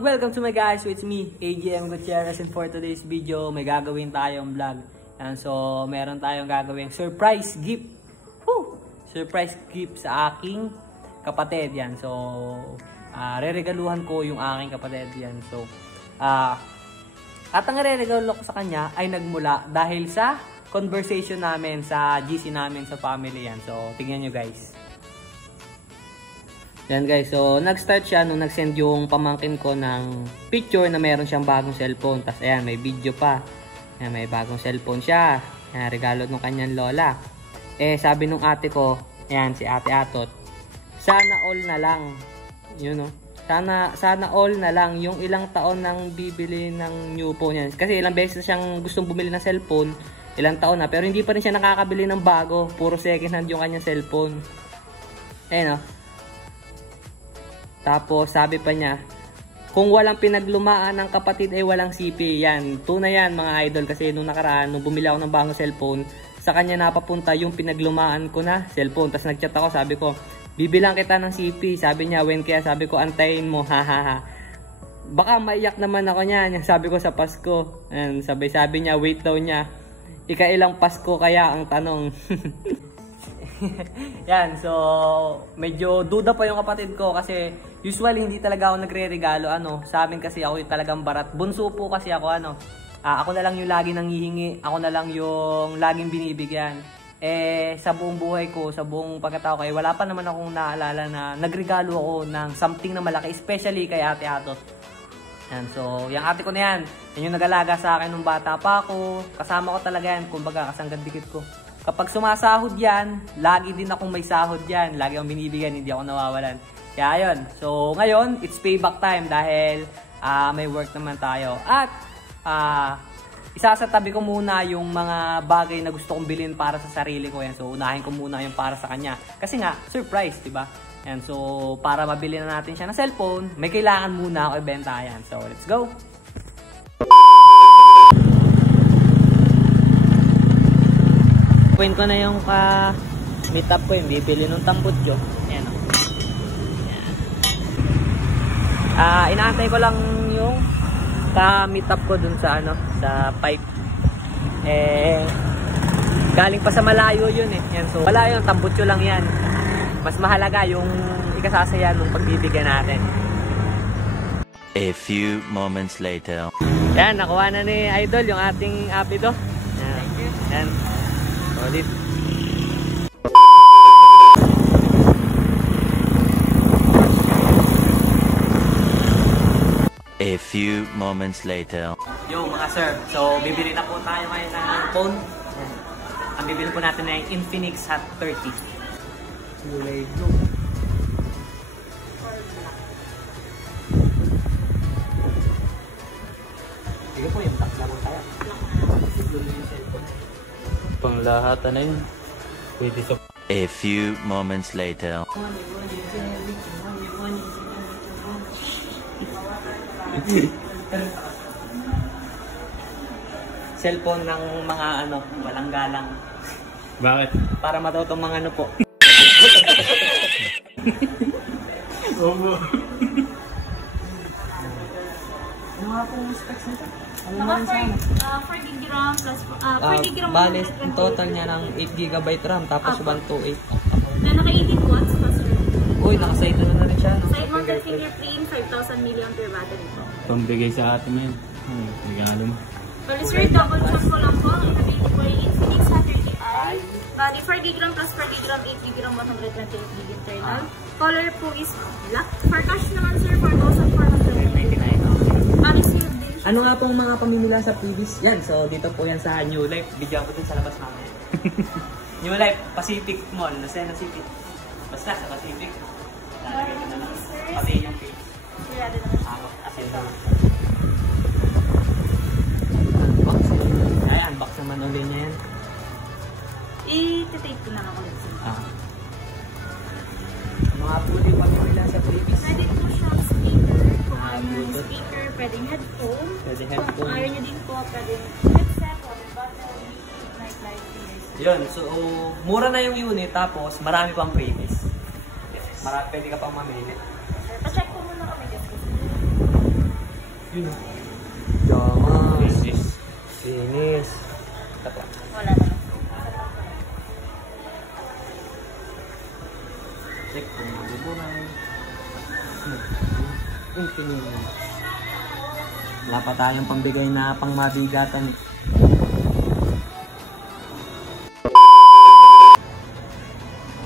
vlog! Welcome to my guys! So it's me, AGM Gutierrez, and for today's video, may gagawin tayong vlog. And so, meron tayong gagawin surprise gift. Woo! Surprise gift sa aking kapatid yan. So, reregaluhan ko yung aking kapatid yan. So, at ang reregalo ko sa kanya ay nagmula dahil sa conversation namin sa GC namin sa family yan. So, tingnan nyo guys. Yan guys, so nag-start siya nung nag-send yung pamangkin ko ng picture na meron siyang bagong cellphone. Tapos ayan, may video pa. Ayan, may bagong cellphone siya. Ayan, regalo ng kanyang lola. Eh, sabi nung ate ko, ayan, si Ate Atot, sana all na lang. Yun know? Sana all na lang yung ilang taon nang bibili ng new phone yan. Kasi ilang beses siyang gustong bumili ng cellphone, ilang taon na. Pero hindi pa rin siya nakakabili ng bago. Puro second hand yung kanyang cellphone. Ayan o. Tapos sabi pa niya, kung walang pinaglumaan ng kapatid ay walang sipi. Yan, tunay yan mga idol. Kasi nung nakaraan, nung bumili ako ng bagong cellphone, sa kanya napapunta yung pinaglumaan ko na cellphone. Tapos nagchat ako, sabi ko, bibilang kita ng sipi. Sabi niya, when kaya? Sabi ko, antayin mo, hahaha. Baka maiyak naman ako niyan. Sabi ko sa Pasko. And sabi niya, wait daw niya. Ikailang Pasko kaya ang tanong. Yan, so medyo duda pa yung kapatid ko kasi usually hindi talaga ako nagre-regalo sa amin kasi ako yung talagang barat. Bunso po kasi ako ako na lang yung lagi nanghihingi, ako na lang yung laging binibigyan. Eh sa buong buhay ko, sa buong pagkatao ko, wala pa naman akong naalala na nagregalo ako ng something na malaki, especially kay Ate Atot. Yan, so yung ate ko na yan yung nag-alaga sa akin nung bata pa ako. Kasama ko talaga yan, kumbaga kasangga dikit ko. Kapag sumasahod yan, lagi din akong may sahod yan. Lagi akong binibigyan, hindi ako nawawalan. Kaya ayun. So ngayon, it's payback time dahil may work naman tayo. At isasatabi ko muna yung mga bagay na gusto kong bilhin para sa sarili ko yan. So unahin ko muna yung para sa kanya. Kasi nga, surprise, diba? Yan, so para mabili na natin siya ng cellphone, may kailangan muna ako ibenta yan. So let's go! Point ko na yung meet up ko yung bibili ng tambutso. Ayan o. Inaantay ko lang yung meet up ko dun sa sa pipe. Eh galing pa sa malayo yun eh. Yan, so wala yung tambutso lang yan. Mas mahalaga yung ikasasaya nung pagbibigyan natin. A few moments later. Yan, nakuha na ni Idol yung ating apido. Yan. Yan. Solid. A few moments later. Yo mga sir, so bibili na po tayo ngayon ng phone. Ang bibili po natin ay Infinix Hot 30. Kulay blue. Sige po yung takla mo tayo. Pang lahat na yun. Pwede sa... A few moments later. Cellphone ng mga walang galang. Bakit? Para matutong mga po. Oo. Ano nga pong specs nito? Mga 4 GB RAM plus 4 GB RAM. Bale, ang total niya ng 8 GB RAM tapos 128. Na naka 18 watts pa sir. Uy, naka-side na rin siya. Side mounted fingerprint, 5,000 mAh battery po. Pambigay sa atin mo yun. Regalo mo. Bali sir, double check ko lang po. Ang itabi po ay Infinix Hot 30i. Bali 4 GB RAM plus 4 GB RAM, 8 GB RAM, 128 GB internal. Color po is black. For cash naman sir, 4,499. Bali sealed din. Ano nga pong mga pamimila sa previous? Yan, so dito po yan sa New Life. Bigyan ko din sa labas namin. New Life, Pacific Mall. Nasaan na City? Basta sa Pacific. Lalagay ko na lang. Pati yung page. Sigurado naman. Kasi unbox. Ay, unbox naman ulit niya yan. I-tape ko na lang ulit sir. Mga puli pamimila sa previous. Pwede po siyang speaker. Kung ayaw nyo yung speaker, pwedeng headphone. Pwede Kung headphone. ayaw nyo din po, pwedeng headset, water bottle, night light. Yun, so mura na yung unit tapos marami pang previous. Pwede ka pang mamili. Pa-check ko muna kami dito. Yun o. Yaman. Sis. Sinis. Tapos. Wala na. Check kung mabubuhay. Yung pinili. Wala pa tayong pambigay na pangmabigatan.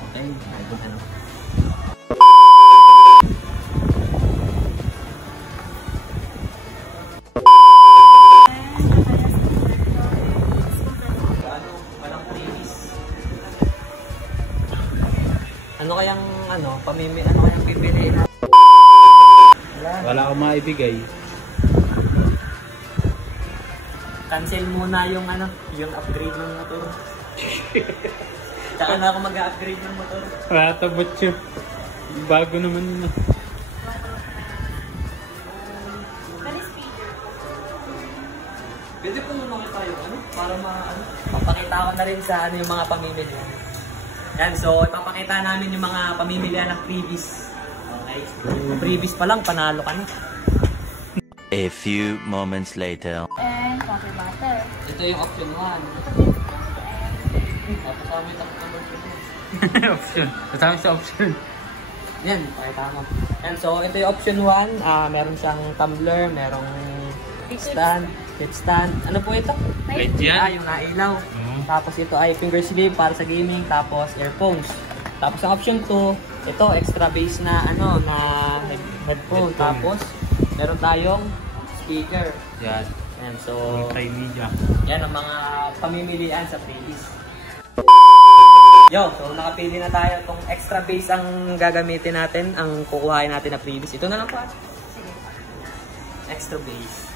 Okay, good ano. Ano kayang ano kayang pipiliin? Wala akong maibigay. Cancel muna yung upgrade ng motor. Tsaka na ako mag-upgrade ng motor. Wala tabot yun. Bago naman yun. Pwede po naman tayo para papakita ko na rin sa yung mga pamimili. Yan, so ipapakita namin yung mga pamimilian ng freebies. Okay? Yung freebies pa lang, panalo ka na. A few moments later. And coffee butter. Ito yung option 1. Tapos kami Option. Kasama sa option. Yan, pakita mo. Yan, so ito yung option 1. Meron siyang tumbler, merong stand, head stand. Ano po ito? Light yan. Yung nailaw. Tapos ito ay finger sleeve para sa gaming, tapos earphones. Tapos ang option 2, ito extra bass na na headphone. Tapos meron tayong speaker. Yan. Yan, so Multimedia. yan ang mga pamimilian sa playlist. Yo, so nakapili na tayo. Itong extra bass ang gagamitin natin, ang kukuhain natin na playlist. Ito na lang po. Sige. Extra bass.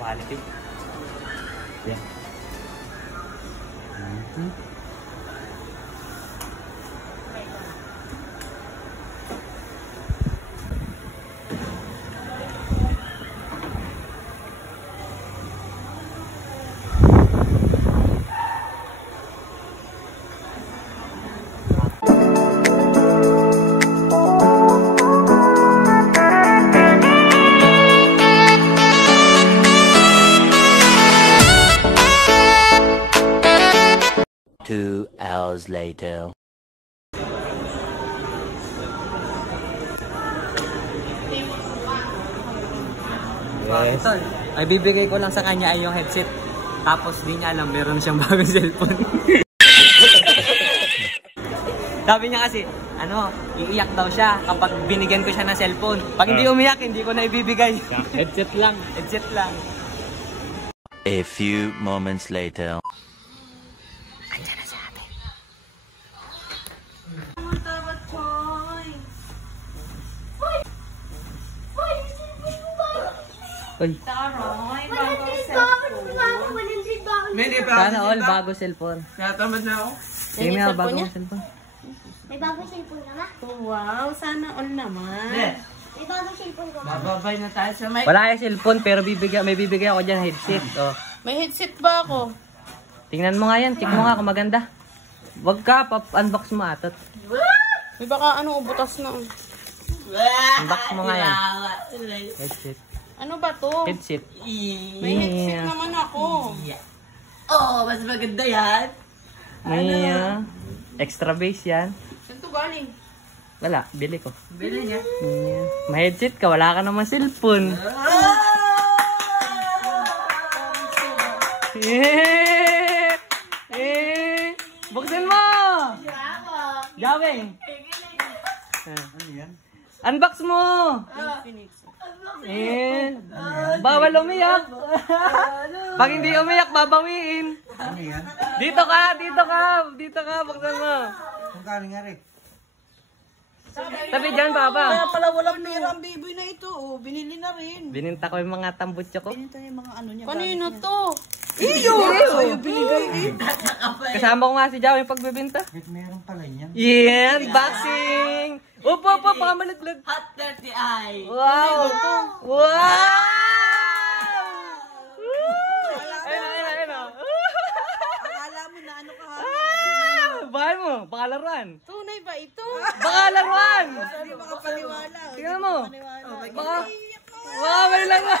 Quality. Yan. Two hours later. Yes. Ito, ay bibigay ko lang sa kanya ay yung headset. Tapos di niya alam, meron siyang bagong cellphone. Sabi niya kasi, iiyak daw siya kapag binigyan ko siya ng cellphone. Pag hindi umiyak, hindi ko na ibibigay. Headset lang. Headset lang. A few moments later. Andiyan na siya ate. Uy. Sana all bago cellphone. Natamad na ako. Sige na bago cellphone. May bagong cellphone ka ba? Wow, sana all naman. May bagong cellphone ka ba? Bababay na tayo sa mic. Wala yung cellphone pero may bibigyan ako dyan headset. Oh. May headset ba ako? Tingnan mo nga yan, check mo nga kung maganda. Wag ka, unbox mo atot. May baka butas na. Unbox mo nga yan. Headset. Ano ba to? Headset. May headset naman ako. Oh, mas maganda yan. May extra bass yan. Saan to galing? Wala, bili ko. Bili niya. Yeah. May headset ka, wala ka naman cellphone. Buksan mo! Jawing! Unbox mo! Bawal umiyak! Pag hindi umiyak, babawiin! Dito ka! Buksan mo! Tabi dyan, Papa. Kaya pala walang pera ang biboy na ito. Oh, binili na rin. Bininta ko yung mga tambutso ko. Binili yung mga niya. Kanino to? Iyo! Ayaw binigay eh. Kasama ko nga si Jao yung pagbibinta. Meron pala yan. Yeah! Unboxing! Opo, baka malaglag. Hot 30 ay. Wow! Wow! Ayun. Akala mo na ano ka ha? Bahal mo, baka laruan. Tunay ba ito? Baka laruan! Hindi makapaniwala. Tingnan mo. Paniwala. Baka... Wow, may laruan!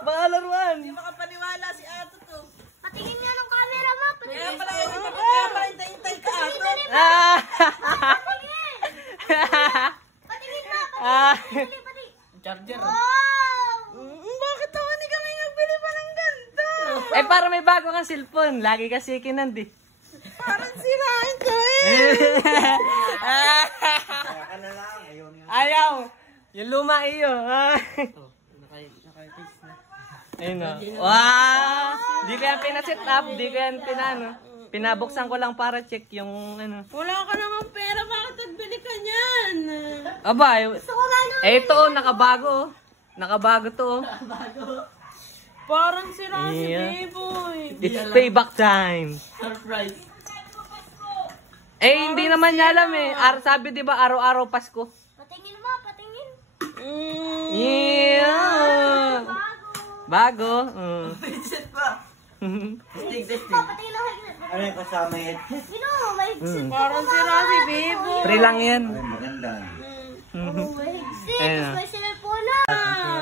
Baka laruan! Hindi makapaniwala si Ato to. Patingin nga ng camera mo. Kaya Patingin. pala hintay-hintay ka, Ato. Ah! Patingin na. Ah! Patingin. Charger. Wow! Bakit naman hindi kami nagbili pa ng ganito? Eh, para may bago kang cellphone. Lagi kasi kinandi. Parang sirain ko eh. Kaya ka na lang. Ayaw niya. Ayaw! Yung luma iyo. Ah. Naka-face na. Ayun o. Wow! Di ko yan pinaset up. Di ko yan pinano. Pinabuksan ko lang para check yung ano. Wala ka naman pera, bakit nagbili ka niyan? Aba, ito oh, nakabago oh. Nakabago to oh. Parang sira si Yeah. Biboy. It's payback time. Surprise. Eh, hindi naman niya alam eh. Sabi di ba araw-araw Pasko? Patingin mo. Patingin. Yeah! Bago. Visit pa. Patingin na. Ano yung kasama yung headset? Sino? May headset. Parang sira si Biboy. Free lang yan. Ay, maganda. May headset. Ayun. Tapos may cellphone na.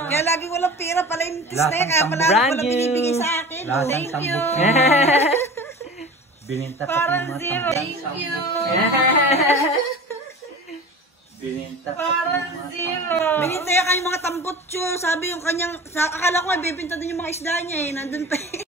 Kaya lagi walang pera pala yung tis na yan. Kaya Lasang pala brand wala new. binibigay sa akin. Lasang Thank you. tambok. Bininta pa Parang yung mga zero. tambak. Thank you. Bininta pa Parang yung mga zero. Binintaya ka yung mga tambotso. Sabi yung kanyang, akala ko ay bibinta din yung mga isda niya eh. Nandun pa eh.